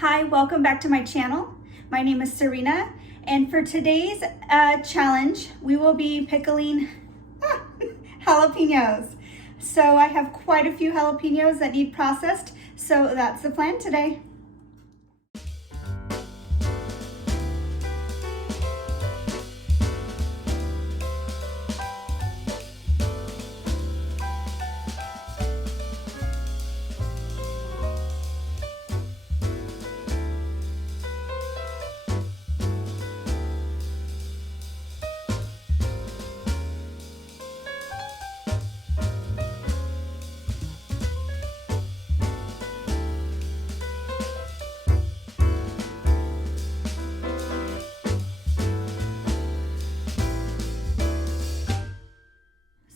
Hi, welcome back to my channel. My name is Serena, and for today's challenge, we will be pickling jalapenos. So I have quite a few jalapenos that need processed, so that's the plan today.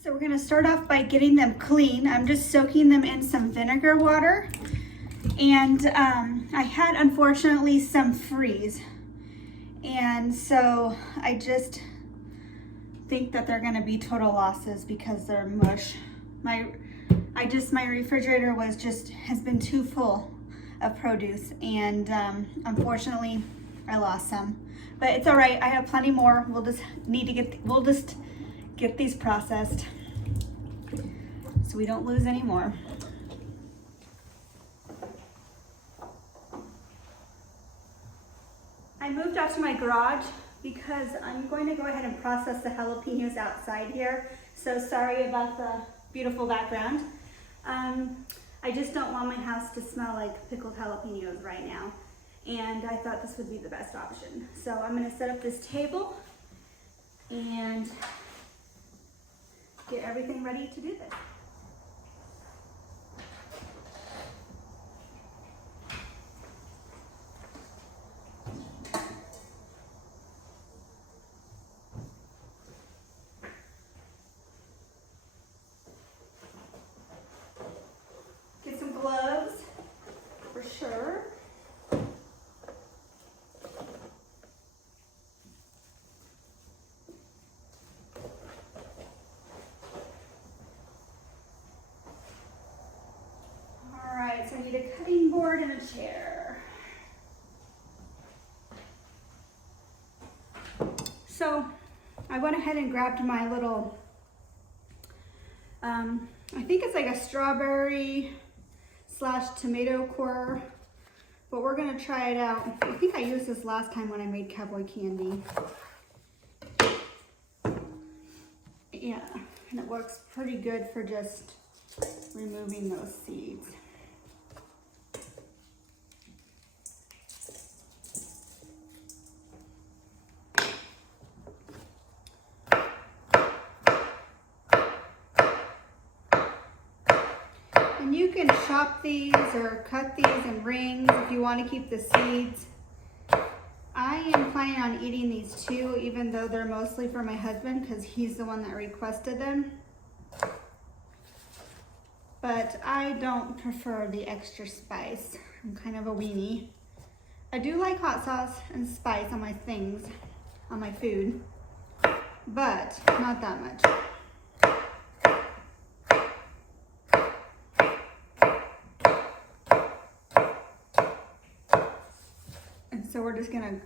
So we're gonna start off by getting them clean. I'm just soaking them in some vinegar water. And I had, unfortunately, some freeze. And so I just think that they're gonna be total losses because they're mush. My refrigerator has been too full of produce, and unfortunately I lost some. But it's all right, I have plenty more. We'll just get these processed so we don't lose any more. I moved out to my garage because I'm going to go ahead and process the jalapenos outside here. So sorry about the beautiful background. I just don't want my house to smell like pickled jalapenos right now. And I thought this would be the best option. So I'm gonna set up this table and get everything ready to do this. Get some gloves for sure. So I need a cutting board and a chair. So I went ahead and grabbed my little, I think it's like a strawberry / tomato core, but we're gonna try it out. I think I used this last time when I made cowboy candy. Yeah, and it works pretty good for just removing those seeds. And you can chop these or cut these in rings if you want to keep the seeds. I am planning on eating these too, even though they're mostly for my husband because he's the one that requested them. But I don't prefer the extra spice. I'm kind of a weenie. I do like hot sauce and spice on my things, on my food, but not that much. So we're just gonna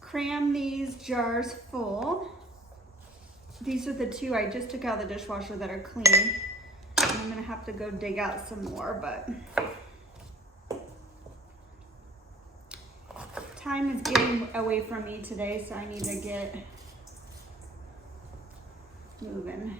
cram these jars full. These are the two I just took out of the dishwasher that are clean. And I'm gonna have to go dig out some more, but time is getting away from me today, so I need to get moving.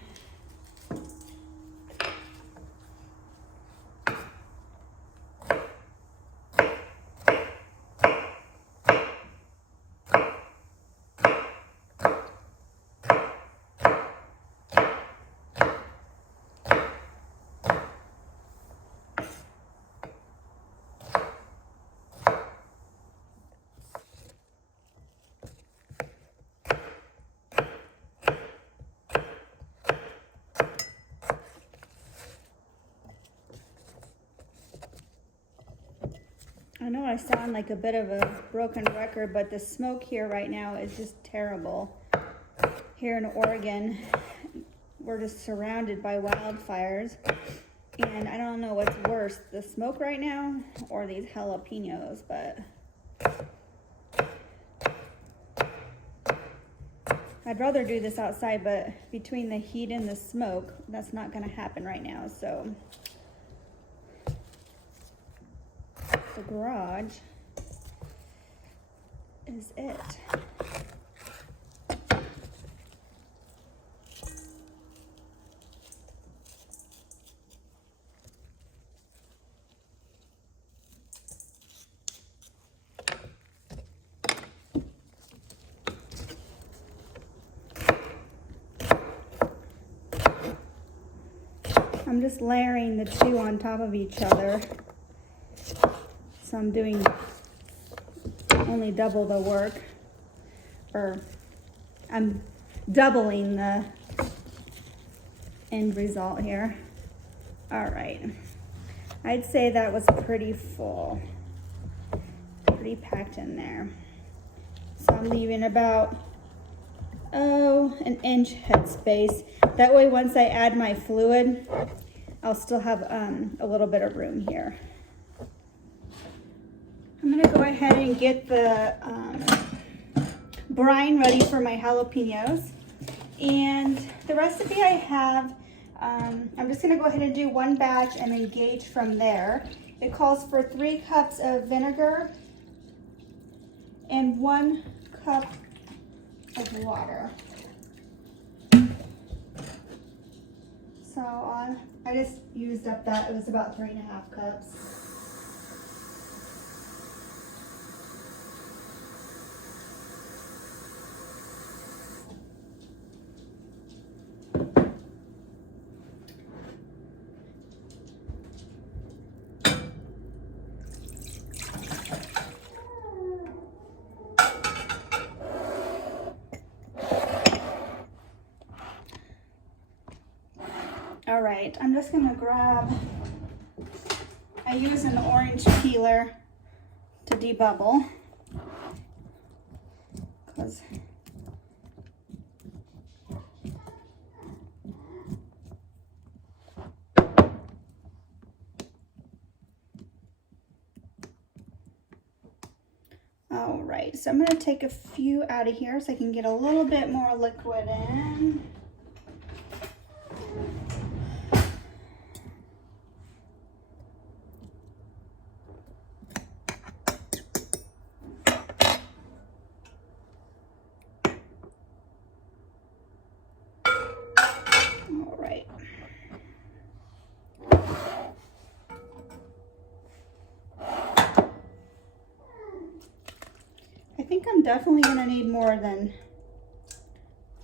I know I sound like a bit of a broken record, but the smoke here right now is just terrible. Here in Oregon, we're just surrounded by wildfires. And I don't know what's worse, the smoke right now or these jalapenos, but I'd rather do this outside, but between the heat and the smoke, that's not gonna happen right now, so. The garage is it. I'm just layering the two on top of each other. So I'm doing only double the work, or I'm doubling the end result here. All right, I'd say that was pretty full, pretty packed in there. So I'm leaving about, an inch headspace. That way, once I add my fluid, I'll still have a little bit of room here. I'm gonna go ahead and get the brine ready for my jalapenos. And the recipe I have, I'm just gonna go ahead and do one batch and then gauge from there. It calls for 3 cups of vinegar and 1 cup of water. So I just used up that, it was about 3.5 cups. All right, I'm just gonna grab, I use an orange peeler to debubble, because all right, so I'm gonna take a few out of here so I can get a little bit more liquid in. I think I'm definitely gonna need more than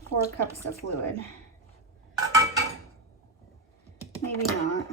4 cups of fluid. Maybe not.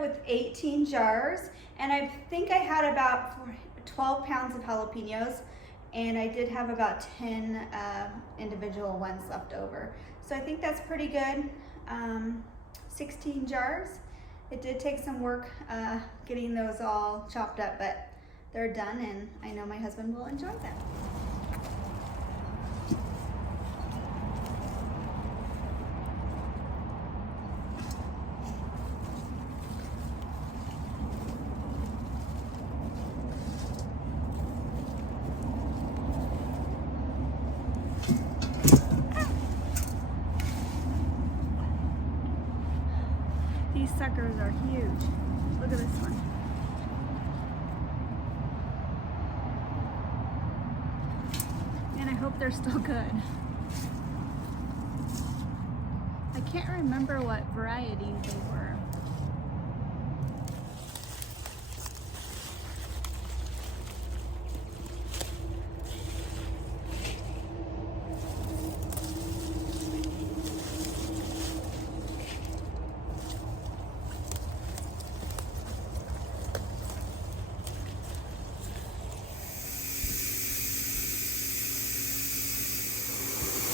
With 18 jars, and I think I had about 12 pounds of jalapenos, and I did have about 10 individual ones left over. So I think that's pretty good. 16 jars. It did take some work getting those all chopped up, but they're done, and I know my husband will enjoy them. These suckers are huge. Look at this one. And I hope they're still good. I can't remember what variety they were.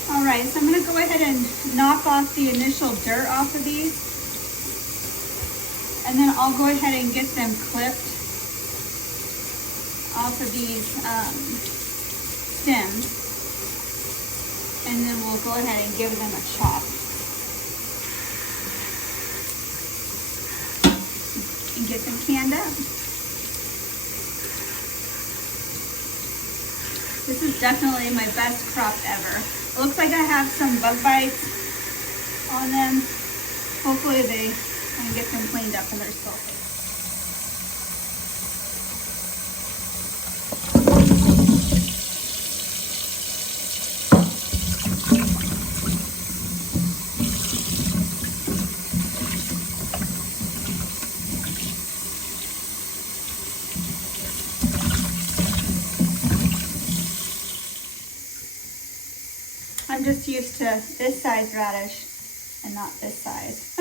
Alright, so I'm going to go ahead and knock off the initial dirt off of these. And then I'll go ahead and get them clipped off of these stems. And then we'll go ahead and give them a chop. And get them canned up. This is definitely my best crop ever. It looks like I have some bug bites on them. Hopefully I can get them cleaned up and they're still safe. I'm just used to this size radish and not this size.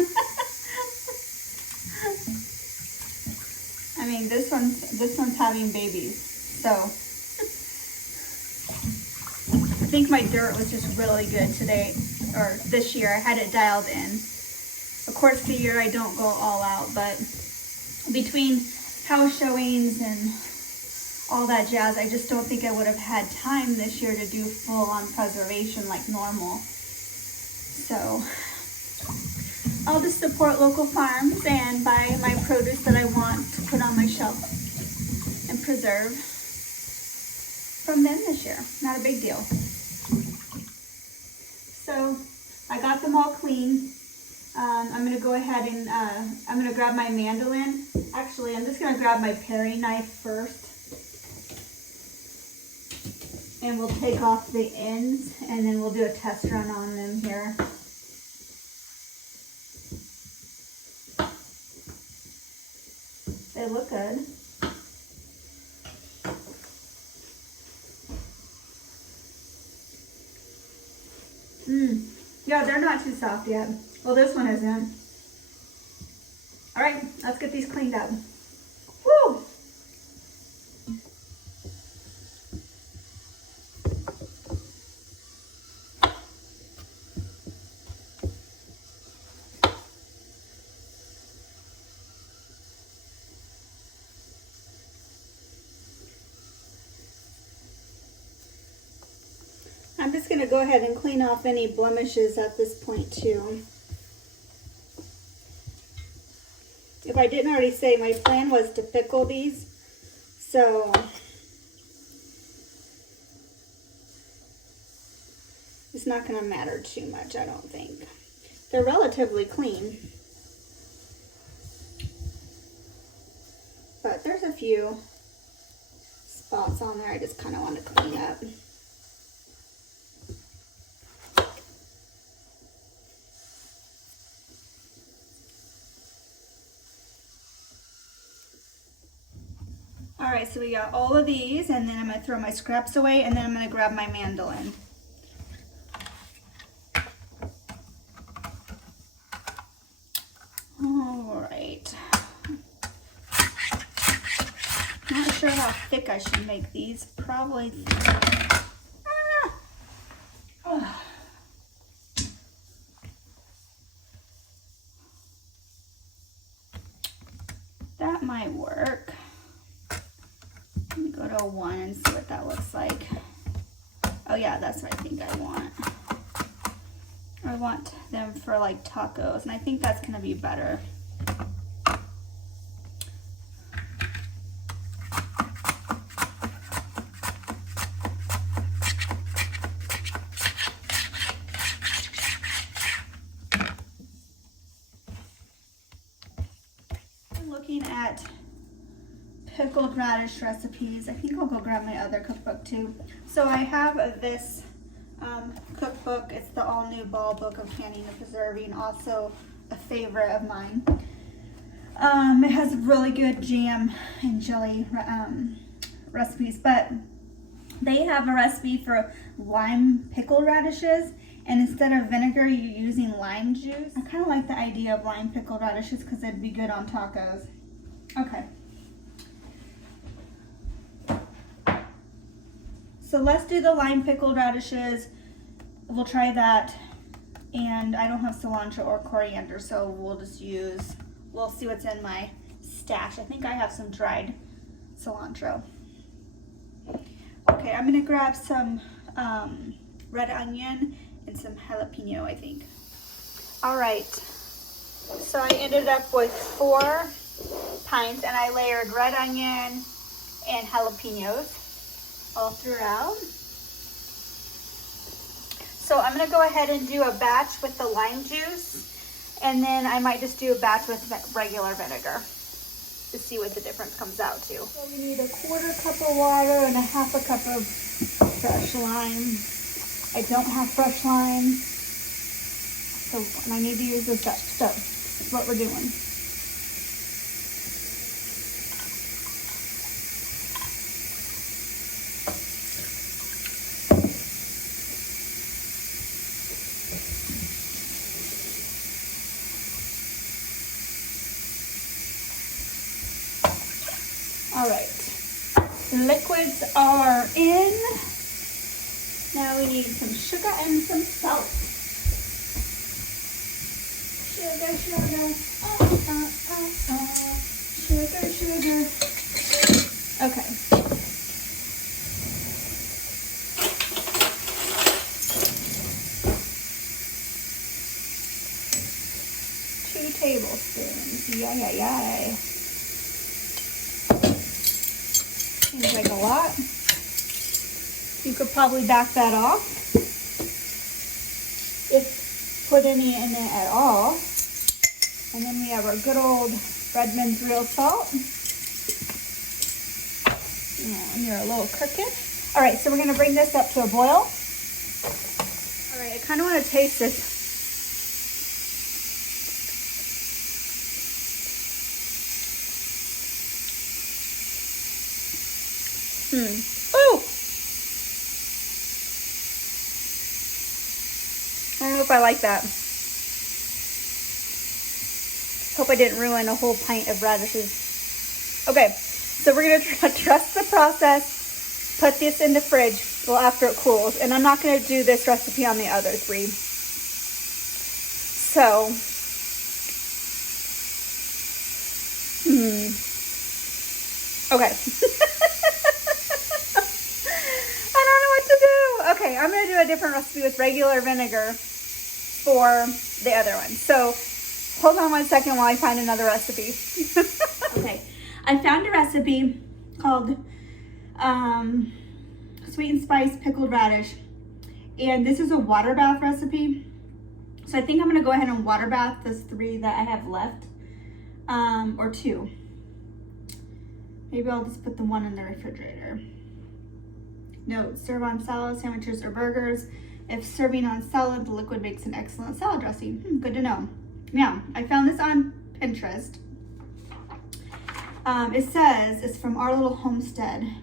I mean, this one's having babies, so I think my dirt was just really good today, or this year. I had it dialed in. Of course, the year I don't go all out, but between house showings and all that jazz, I just don't think I would have had time this year to do full-on preservation like normal. So I'll just support local farms and buy my produce that I want to put on my shelf and preserve from them this year. Not a big deal. So I got them all clean. I'm going to go ahead and I'm going to grab my mandolin. Actually, I'm just going to grab my paring knife first. And we'll take off the ends, and then we'll do a test run on them here. They look good. Yeah, they're not too soft yet. Well, this one isn't. All right, let's get these cleaned up. Woo! I'm just going to go ahead and clean off any blemishes at this point too. If I didn't already say, my plan was to pickle these, so it's not going to matter too much, I don't think. They're relatively clean, but there's a few spots on there I just kind of want to clean up. All right, so we got all of these, and then I'm going to throw my scraps away, and then I'm going to grab my mandolin. All right. Not sure how thick I should make these. Probably. Oh. That might work. go to 1 and see what that looks like. Oh yeah, that's what I think I want. I want them for like tacos, and I think that's gonna be better. I'm looking at pickled radish recipes. I think I'll go grab my other cookbook too. So I have this cookbook. It's the All New Ball Book of Canning and Preserving, also a favorite of mine. It has really good jam and jelly recipes, but they have a recipe for lime pickled radishes, and instead of vinegar, you're using lime juice. I kind of like the idea of lime pickled radishes because it'd be good on tacos. Okay. So let's do the lime pickled radishes. We'll try that. And I don't have cilantro or coriander, so we'll see what's in my stash. I think I have some dried cilantro. Okay, I'm gonna grab some red onion and some jalapeno, I think. All right, so I ended up with 4 pints, and I layered red onion and jalapenos all throughout. So I'm gonna go ahead and do a batch with the lime juice, and then I might just do a batch with regular vinegar to see what the difference comes out to. So we need 1/4 cup of water and 1/2 cup of fresh lime. I don't have fresh lime, and I need to use this up, so that's what we're doing. All right, the liquids are in. Now we need some sugar and some salt. Sugar, sugar, sugar, sugar. Okay. Two tablespoons, yay. Seems like a lot. You could probably back that off if put any in it at all. And then we have our good old Redmond's real salt. Oh, and you're a little crooked. All right, so we're gonna bring this up to a boil. All right, I kind of want to taste this. Ooh! I don't know if I like that. Hope I didn't ruin a whole pint of radishes. Okay, so we're gonna trust the process, put this in the fridge well after it cools, and I'm not gonna do this recipe on the other 3. So, okay. Okay, I'm gonna do a different recipe with regular vinegar for the other one. So hold on 1 second while I find another recipe. Okay, I found a recipe called sweet and spice pickled radish, and this is a water bath recipe. So I think I'm gonna go ahead and water bath those 3 that I have left, or 2. Maybe I'll just put the 1 in the refrigerator. Note, serve on salad, sandwiches, or burgers. If serving on salad, the liquid makes an excellent salad dressing. Good to know. Now, I found this on Pinterest. It says it's from Our Little Homestead.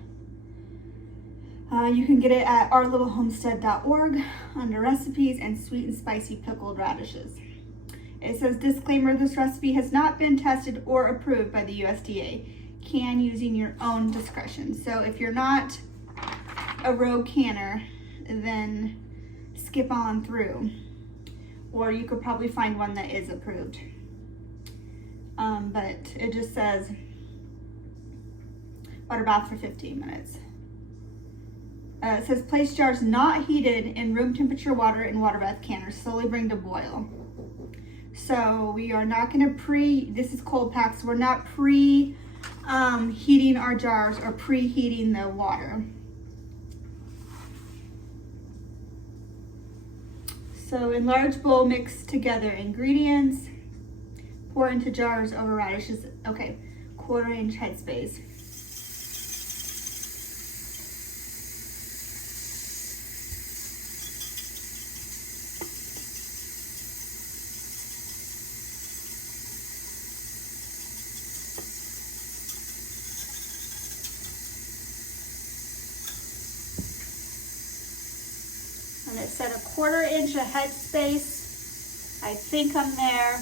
You can get it at ourlittlehomestead.org under recipes and sweet and spicy pickled radishes. It says, disclaimer, this recipe has not been tested or approved by the USDA. Can using your own discretion. So if you're not a rogue canner, then skip on through, or you could probably find one that is approved. But it just says water bath for 15 minutes. It says place jars not heated in room temperature water in water bath can or slowly bring to boil. So we are not going to this is cold pack, so we're not heating our jars or preheating the water. So in large bowl, mix together ingredients, pour into jars over radishes. Okay, 1/4 inch headspace. And it said 1/4 inch of headspace. I think I'm there.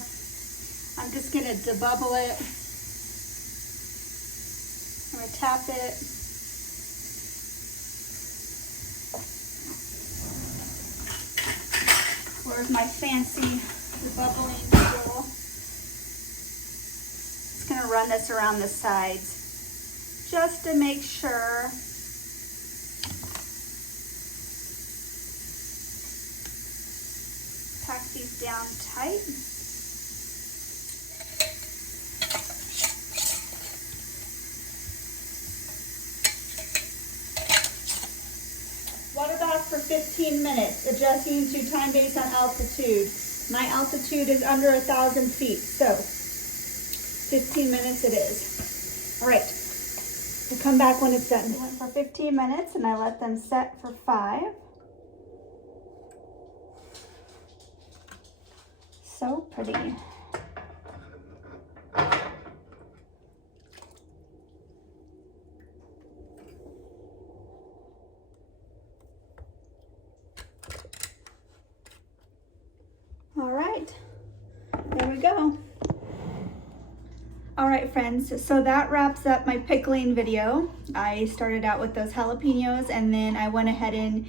I'm just gonna debubble it. I'm gonna tap it. Where's my fancy debubbling tool? Just gonna run this around the sides just to make sure. Pack these down tight. Water bath for 15 minutes, adjusting to time based on altitude. My altitude is under 1,000 feet, so 15 minutes it is. All right, we'll come back when it's done. I went for 15 minutes and I let them set for 5. So pretty. All right, there we go. All right, friends, so that wraps up my pickling video. I started out with those jalapenos and then I went ahead and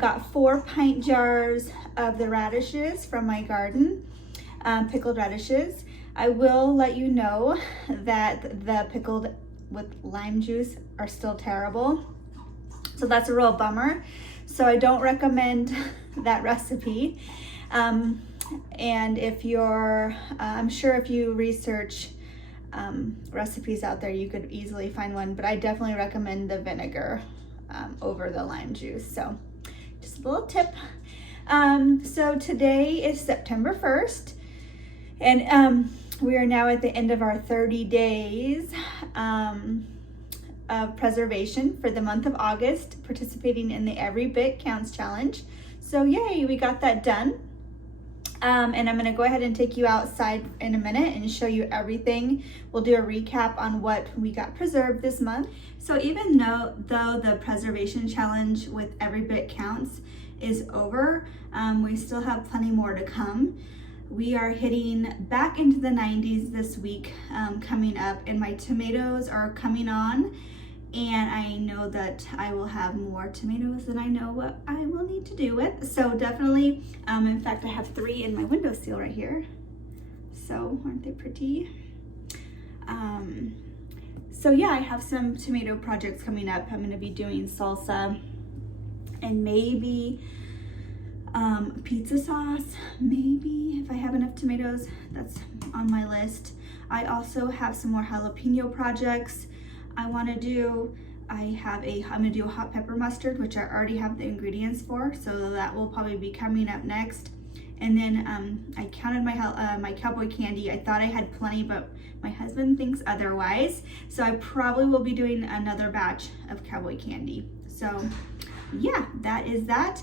got 4 pint jars of the radishes from my garden. Pickled radishes. I will let you know that the pickled with lime juice are still terrible. So that's a real bummer. So I don't recommend that recipe. And if you're, I'm sure if you research recipes out there, you could easily find one, but I definitely recommend the vinegar over the lime juice. So just a little tip. So today is September 1st. And we are now at the end of our 30 days of preservation for the month of August, participating in the Every Bit Counts Challenge. So yay, we got that done. And I'm gonna go ahead and take you outside in a minute and show you everything. We'll do a recap on what we got preserved this month. So even though the preservation challenge with Every Bit Counts is over, we still have plenty more to come. We are hitting back into the 90s this week coming up, and my tomatoes are coming on, and I know that I will have more tomatoes than I know what I will need to do with. So definitely, in fact, I have 3 in my windowsill right here. So aren't they pretty? So yeah, I have some tomato projects coming up. I'm gonna be doing salsa and maybe pizza sauce, maybe if I have enough tomatoes. That's on my list. I also have some more jalapeno projects I want to do. I'm gonna do a hot pepper mustard, which I already have the ingredients for, so that will probably be coming up next. And then I counted my cowboy candy. I thought I had plenty, but my husband thinks otherwise, so I probably will be doing another batch of cowboy candy. So yeah, that is that.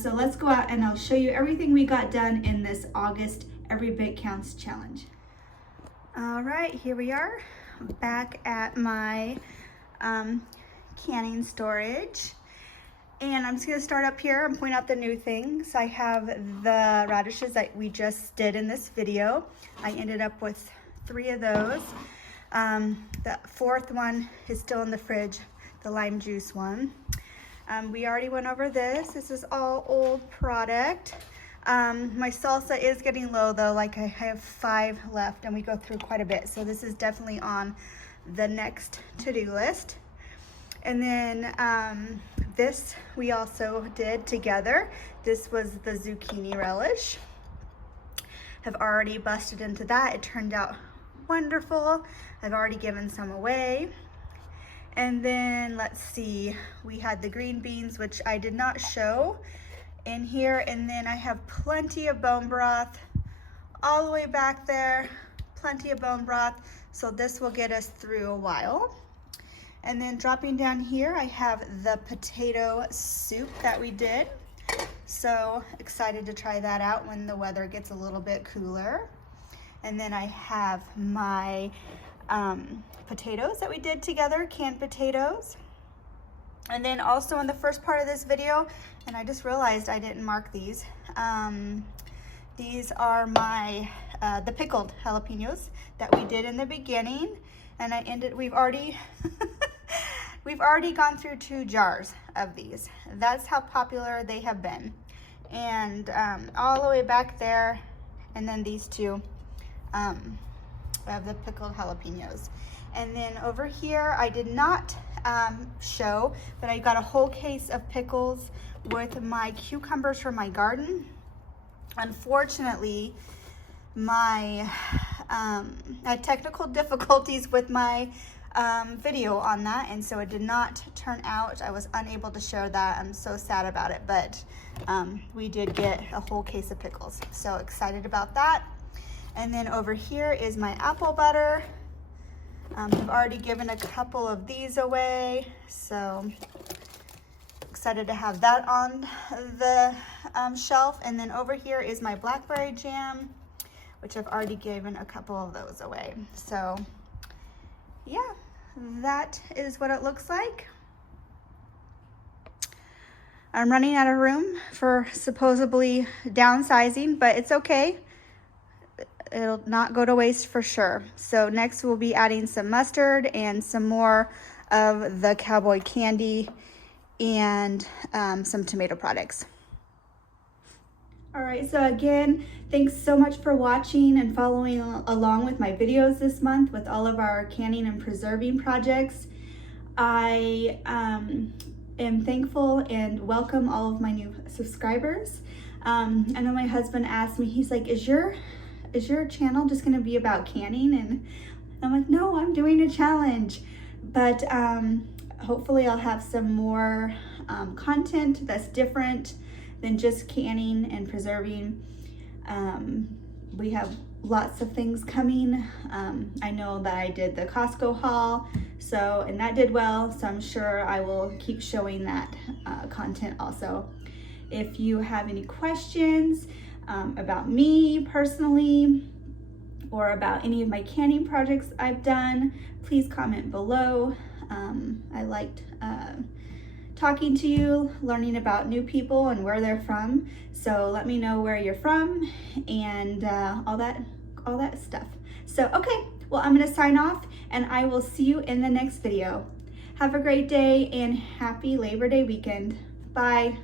So let's go out and I'll show you everything we got done in this August Every Bit Counts Challenge. All right, here we are back at my canning storage. And I'm just gonna start up here and point out the new things. I have the radishes that we just did in this video. I ended up with 3 of those. The 4th one is still in the fridge, the lime juice one. We already went over this. This is all old product. My salsa is getting low though, like I have 5 left and we go through quite a bit. So this is definitely on the next to-do list. And then this we also did together. This was the zucchini relish. Have already busted into that. It turned out wonderful. I've already given some away. And then let's see, we had the green beans, which I did not show in here. And then I have plenty of bone broth all the way back there, plenty of bone broth. So this will get us through a while. And then dropping down here, I have the potato soup that we did. So excited to try that out when the weather gets a little bit cooler. And then I have my potatoes that we did together, canned potatoes. And then also in the first part of this video, and I just realized I didn't mark these. These are my the pickled jalapenos that we did in the beginning, and we've already we've already gone through 2 jars of these. That's how popular they have been. And all the way back there, and then these 2 of the pickled jalapenos. And then over here, I did not show, but I got a whole case of pickles with my cucumbers from my garden. Unfortunately, I had technical difficulties with my video on that, and so it did not turn out. I was unable to share that. I'm so sad about it, but we did get a whole case of pickles. So excited about that. And then over here is my apple butter. I've already given a couple of these away, so excited to have that on the shelf. And then over here is my blackberry jam, which I've already given a couple of those away. So yeah, that is what it looks like. I'm running out of room for supposedly downsizing, but it's okay. It'll not go to waste for sure. So next we'll be adding some mustard and some more of the cowboy candy and some tomato products. All right, so again, thanks so much for watching and following along with my videos this month with all of our canning and preserving projects. I am thankful and welcome all of my new subscribers. I know my husband asked me, he's like, is your channel just gonna be about canning? And I'm like, no, I'm doing a challenge. But hopefully I'll have some more content that's different than just canning and preserving. We have lots of things coming. I know that I did the Costco haul, and that did well, so I'm sure I will keep showing that content also. If you have any questions about me personally or about any of my canning projects I've done, please comment below. I liked talking to you, learning about new people and where they're from. So let me know where you're from and all that stuff. So, okay, well, I'm gonna sign off and I will see you in the next video. Have a great day and happy Labor Day weekend. Bye.